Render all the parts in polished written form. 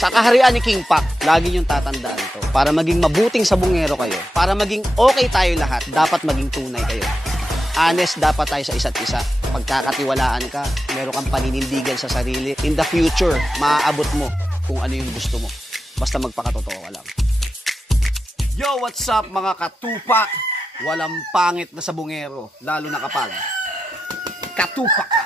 Sa kaharian ni King Pac, lagi niyong tatandaan to. Para maging mabuting sabungero kayo, para maging okay tayo lahat, dapat maging tunay kayo. Honest dapat tayo sa isa't isa. Pagkakatiwalaan ka, meron kang paninindigan sa sarili. In the future, maaabot mo kung ano yung gusto mo. Basta magpakatotoo ka lang. Yo, what's up mga katupak? Walang pangit na sabungero, lalo na kapag katupak ka.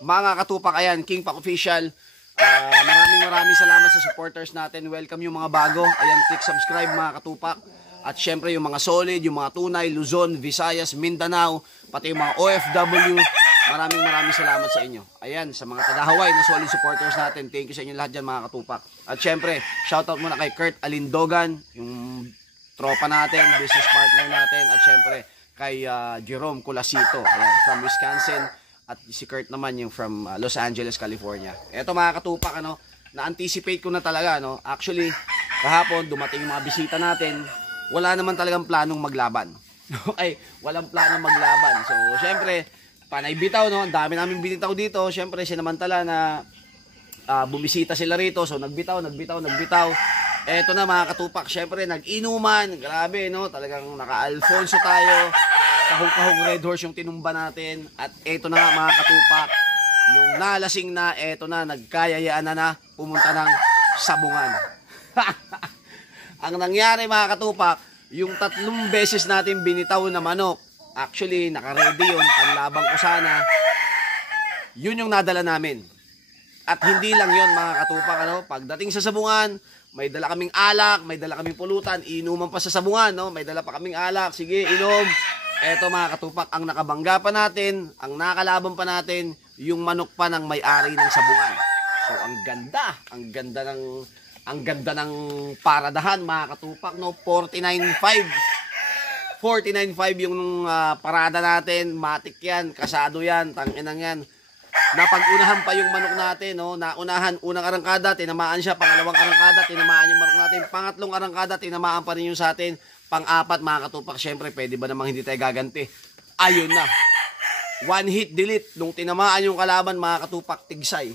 Mga katupak, ayan, King Pac Official. Maraming salamat sa supporters natin. Welcome yung mga bago. Ayan, click subscribe mga katupak. At syempre yung mga solid, yung mga tunay, Luzon, Visayas, Mindanao, pati yung mga OFW. Maraming salamat sa inyo. Ayan, sa mga taga-Hawaii na solid supporters natin. Thank you sa inyo lahat dyan mga katupak. At syempre, shoutout muna kay Kurt Alindogan, yung tropa natin, business partner natin. At syempre, kay Jerome Colasito, ayan, from Wisconsin. At si Kurt naman yung from Los Angeles, California. Eto mga katupak, ano, na-anticipate ko na talaga, no? Actually, kahapon dumating yung mga bisita natin. Wala naman talagang planong maglaban. Okay, walang planong maglaban. So, syempre, panay bitaw, no? Ang dami namin binitaw dito. Syempre, sinamantala na bumisita sila rito. So, nagbitaw. Eto na mga katupak, syempre, nag-inuman. Grabe, no? Talagang naka-Alfonso tayo. Kahong-kahong Red Horse yung tinumba natin. At eto na mga katupak, nung nalasing na, eto na, nagkayayaan na pumunta ng sabungan. Ang nangyari mga katupak, yung 3 beses natin binitaw na manok, actually naka-ready yun, panlabang ko sana, yun yung nadala namin. At hindi lang yun mga katupak, ano? Pagdating sa sabungan, may dala kaming alak, may dala kaming pulutan, inuman pa sa sabungan, no? May dala pa kaming alak, sige, inom. Eto mga katupak, ang nakabangga pa natin, ang nakalaban pa natin, yung manok pa ng may-ari ng sabungan. So ang ganda ng paradahan mga katupak, no? 49.5 yung parada natin, matik yan, kasado yan, tanginang yan. Napagunahan pa yung manok natin, no? Unang arangkada, tinamaan siya, pangalawang arangkada, tinamaan yung manok natin, pangatlong arangkada, tinamaan pa rin yung sa atin, pang-apat mga katupak, syempre, pwede ba namang hindi tayo gaganti? Ayun na. One hit delete, nung tinamaan yung kalaban mga katupak, tigsay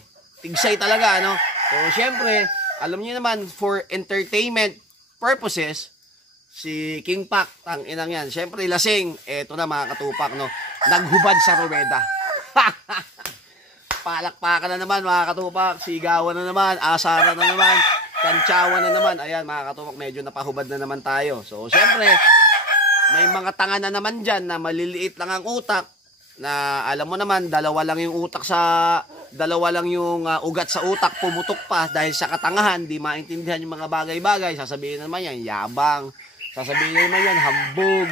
talaga, no? So, syempre, alam niyo naman, for entertainment purposes, si King Pac, tanginang yan. Siyempre, lasing. Eto na mga katupak, no? Naghubad sa ruweda. Palakpakan na naman mga katupak. Sigawan na naman. Asaran na naman. Kantsawan na naman. Ayan mga katupak, medyo napahubad na naman tayo. So, siyempre, may mga tanga na naman dyan na maliliit lang ang utak. Na alam mo naman, dalawa lang yung ugat sa utak, pumutok pa dahil sa katangahan, di maintindihan yung mga bagay-bagay. Sasabihin naman yan, yabang. Sasabihin naman yan, hambog.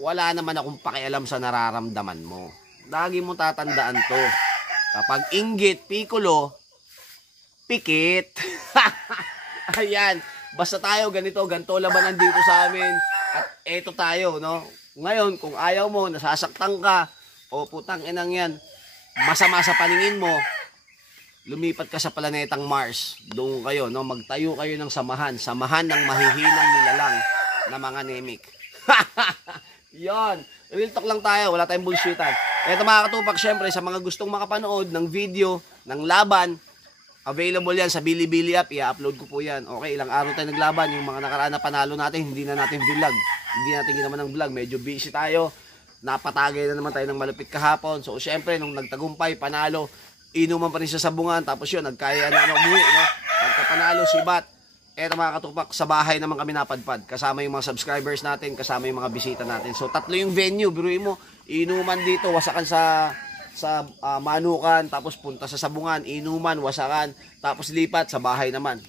Wala naman akong pakialam sa nararamdaman mo. Lagi mo tatandaan to. Kapag inggit, pikulo, pikit. Ayan. Basta tayo, ganito labanan dito sa amin. At eto tayo, no? Ngayon, kung ayaw mo, nasasaktan ka, o putang inang yan, masama sa paningin mo, lumipat ka sa planetang Mars. Doon kayo, no? Magtayo kayo ng samahan ng mahihinang nilalang na mga nemik. Yon. Real talk lang tayo, wala tayong bullshitan. Ito mga katupak, syempre, sa mga gustong makapanood ng video, ng laban, available yan sa Bilibili app, i-upload ko po yan. Okay, ilang araw tayo naglaban, yung mga nakaraan na panalo natin, hindi na natin vlog. Hindi natin ginawa ng vlog, medyo busy tayo. Napatagay na naman tayo ng malupit kahapon. So, syempre, nung nagtagumpay, panalo, inuman pa rin sa sabungan. Tapos yun, nagkaya na umuwi, no? Pagkapanalo, sibat. Eto mga katupak, sa bahay naman kami napadpad. Kasama yung mga subscribers natin, kasama yung mga bisita natin. So, 3 yung venue. Biruin mo, inuman dito, wasakan sa manukan, tapos punta sa sabungan, inuman, wasakan, tapos lipat sa bahay naman.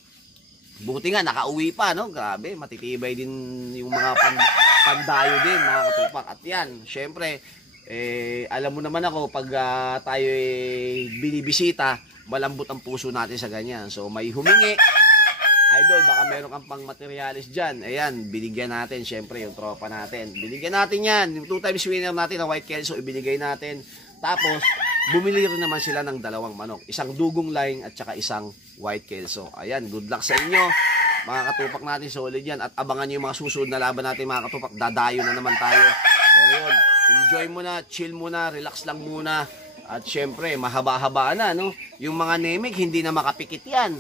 Buti nga, nakauwi pa, no? Grabe, matitibay din yung mga pandayo din, mga katupak. At yan, syempre, alam mo naman ako, pag tayo binibisita, malambot ang puso natin sa ganyan. So, may humingi, idol, baka meron kang pang materialis dyan. Ayan, binigyan natin, syempre, yung tropa natin. Binigyan natin yan, yung 2 times winner natin na White Kelso, ibinigay natin. Tapos, bumili rin naman sila ng 2 manok. Isang dugong line at saka isang White Kelso. Ayan, good luck sa inyo. Mga katupak natin, solid yan. At abangan nyo yung mga susunod na laban natin, mga katupak. Dadayo na naman tayo. Pero yun, enjoy muna, chill muna, relax lang muna. At syempre, mahaba-haba na, no? Yung mga nemig, hindi na makapikit yan.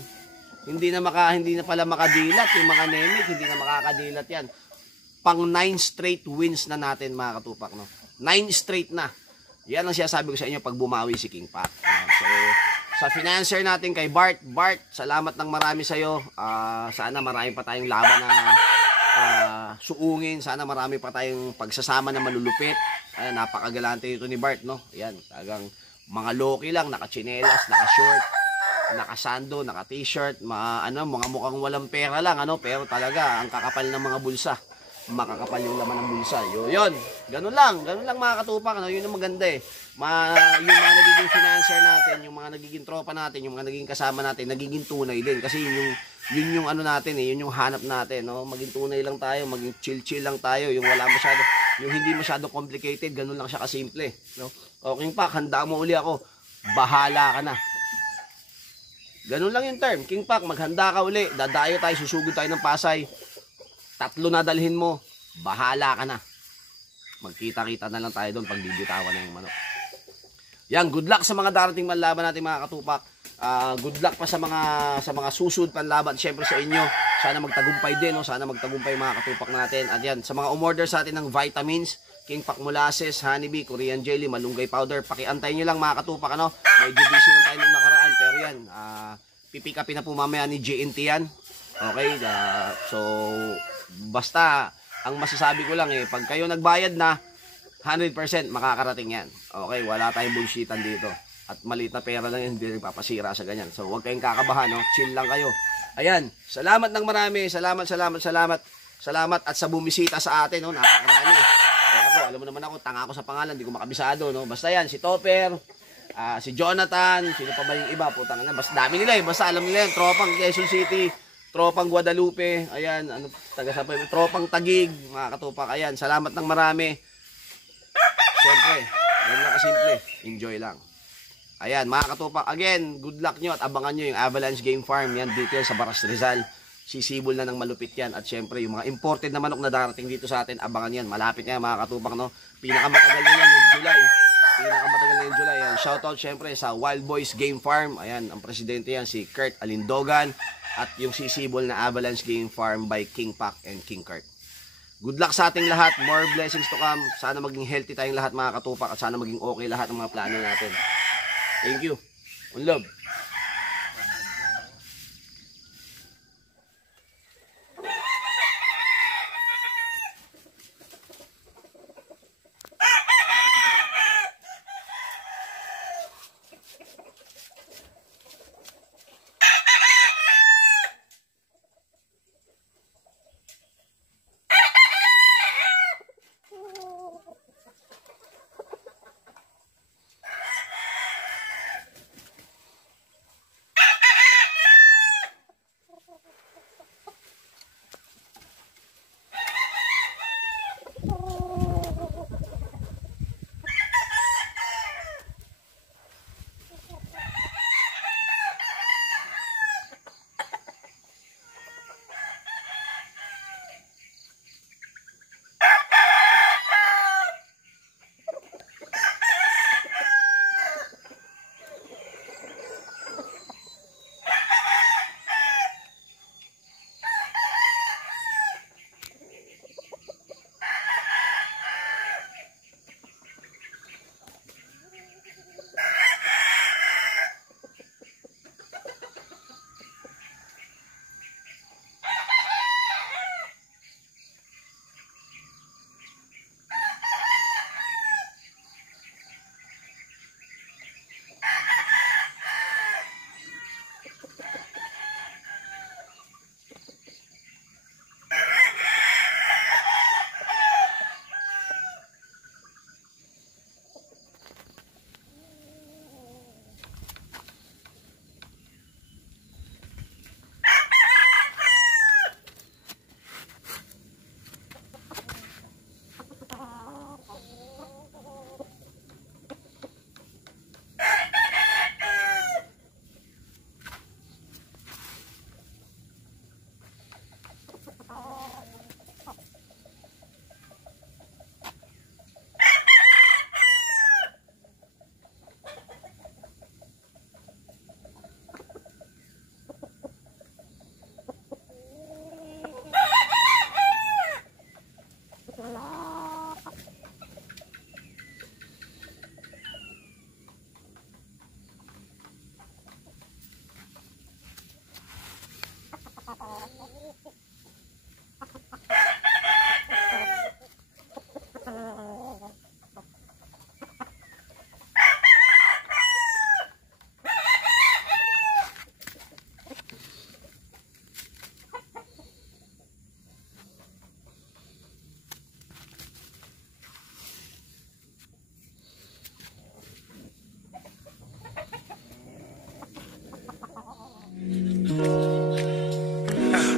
Hindi na pala makadilat. Yung mga nemig, hindi na makakadilat yan. Pang 9 straight wins na natin, mga katupak, no? 9 straight na. Yan ang sinasabi ko sa inyo pag bumawi si King Pac. So, sa financier natin kay Bart, salamat ng marami sa'yo. Sana marami pa tayong laban na suungin. Sana marami pa tayong pagsasama na malulupit. Napakagalante ito ni Bart, no? Ayan, talagang mga loki lang, naka-chinelas, naka-short, naka-sando, naka-t-shirt, mga mukhang walang pera lang, ano? Pero talaga, ang kakapal ng mga bulsa. Makakapal yung laman ng bulsa. Yun. Ganun lang mga katupak, no? Yun ang maganda eh. Yung mga nagiging financier natin, yung mga nagiging tropa natin, yung mga nagiging kasama natin, nagiging tunay din. Kasi yun yung ano natin eh, yun yung hanap natin, no? Maging tunay lang tayo, maging chill lang tayo, yung wala masyado, yung hindi masyado complicated, ganun lang siya kasimple, no? O King Pac, handa mo uli ako, bahala ka na. Ganun lang yung term, King Pac, maghanda ka uli, dadayo tayo, susugod tayo ng Pasay, 3 na dalhin mo, bahala ka na. Magkita-kita na lang tayo doon pag bibitawan na yung manok. Yan, good luck sa mga darating manlaban natin mga katupak. Good luck pa sa mga susunod panlaban. Siyempre sa inyo, sana magtagumpay din, no? Sana magtagumpay mga katupak natin. At yan, sa mga umorder sa atin ng vitamins, King Pac molasses, honeybee, Korean jelly, malunggay powder, pakiantay nyo lang mga katupak, ano? Medyo busy lang tayo nung nakaraan, pero yan, pipikapin na po mamaya ni JNT yan. Okay, so basta ang masasabi ko lang pag kayo nagbayad na 100% makakarating yan. Okay, wala tayong bullshitan dito. At maliit na pera lang yan, hindi rin papasira sa ganyan. So huwag kayong kakabahan, no? Chill lang kayo. Ayan, salamat ng marami. Salamat at sa bumisita sa atin, no? Napakarami. Ako, alam mo naman ako, tanga ako sa pangalan, hindi ko makabisado, no? Basta yan, si Topper, si Jonathan, sino pa ba yung iba? Putang na, basta dami nila basta alam nila yan, tropang Quezon City, tropang Guadalupe, ayan, tropang Tagig, mga katupak, ayan, salamat ng marami. Siyempre, yan lang kasimple, enjoy lang. Ayan, mga katupak, again, good luck nyo at abangan nyo yung Avalanche Game Farm, yan dito sa Baras Rizal. Sisibol na ng malupit yan. At syempre, yung mga imported na manok na darating dito sa atin, abangan yan. Malapit yan, mga katupak, no? Pinakamatagal na yan yung July. Yan. Shoutout syempre sa Wild Boys Game Farm. Ayan, ang presidente yan, si Kurt Alindogan. At yung sisibol na Avalanche Game Farm by King Pac and King Kurt. Good luck sa ating lahat. More blessings to come. Sana maging healthy tayong lahat, mga katupak. At sana maging okay lahat ng mga plano natin. Thank you. One love.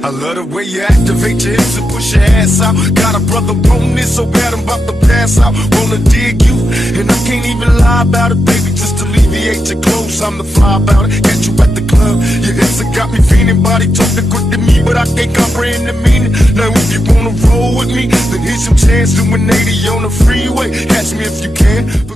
I love the way you activate your hips and push your ass out. Got a brother on this so bad I'm about to pass out. Wanna dig you, and I can't even lie about it, baby. Just alleviate your clothes, I'm the fly about it. Catch you at the club, your hips have got me feeling. Body talking quick to me, but I can't comprehend the meaning. Now if you wanna roll with me, then here's some chance. Doing 80 on the freeway. Catch me if you can.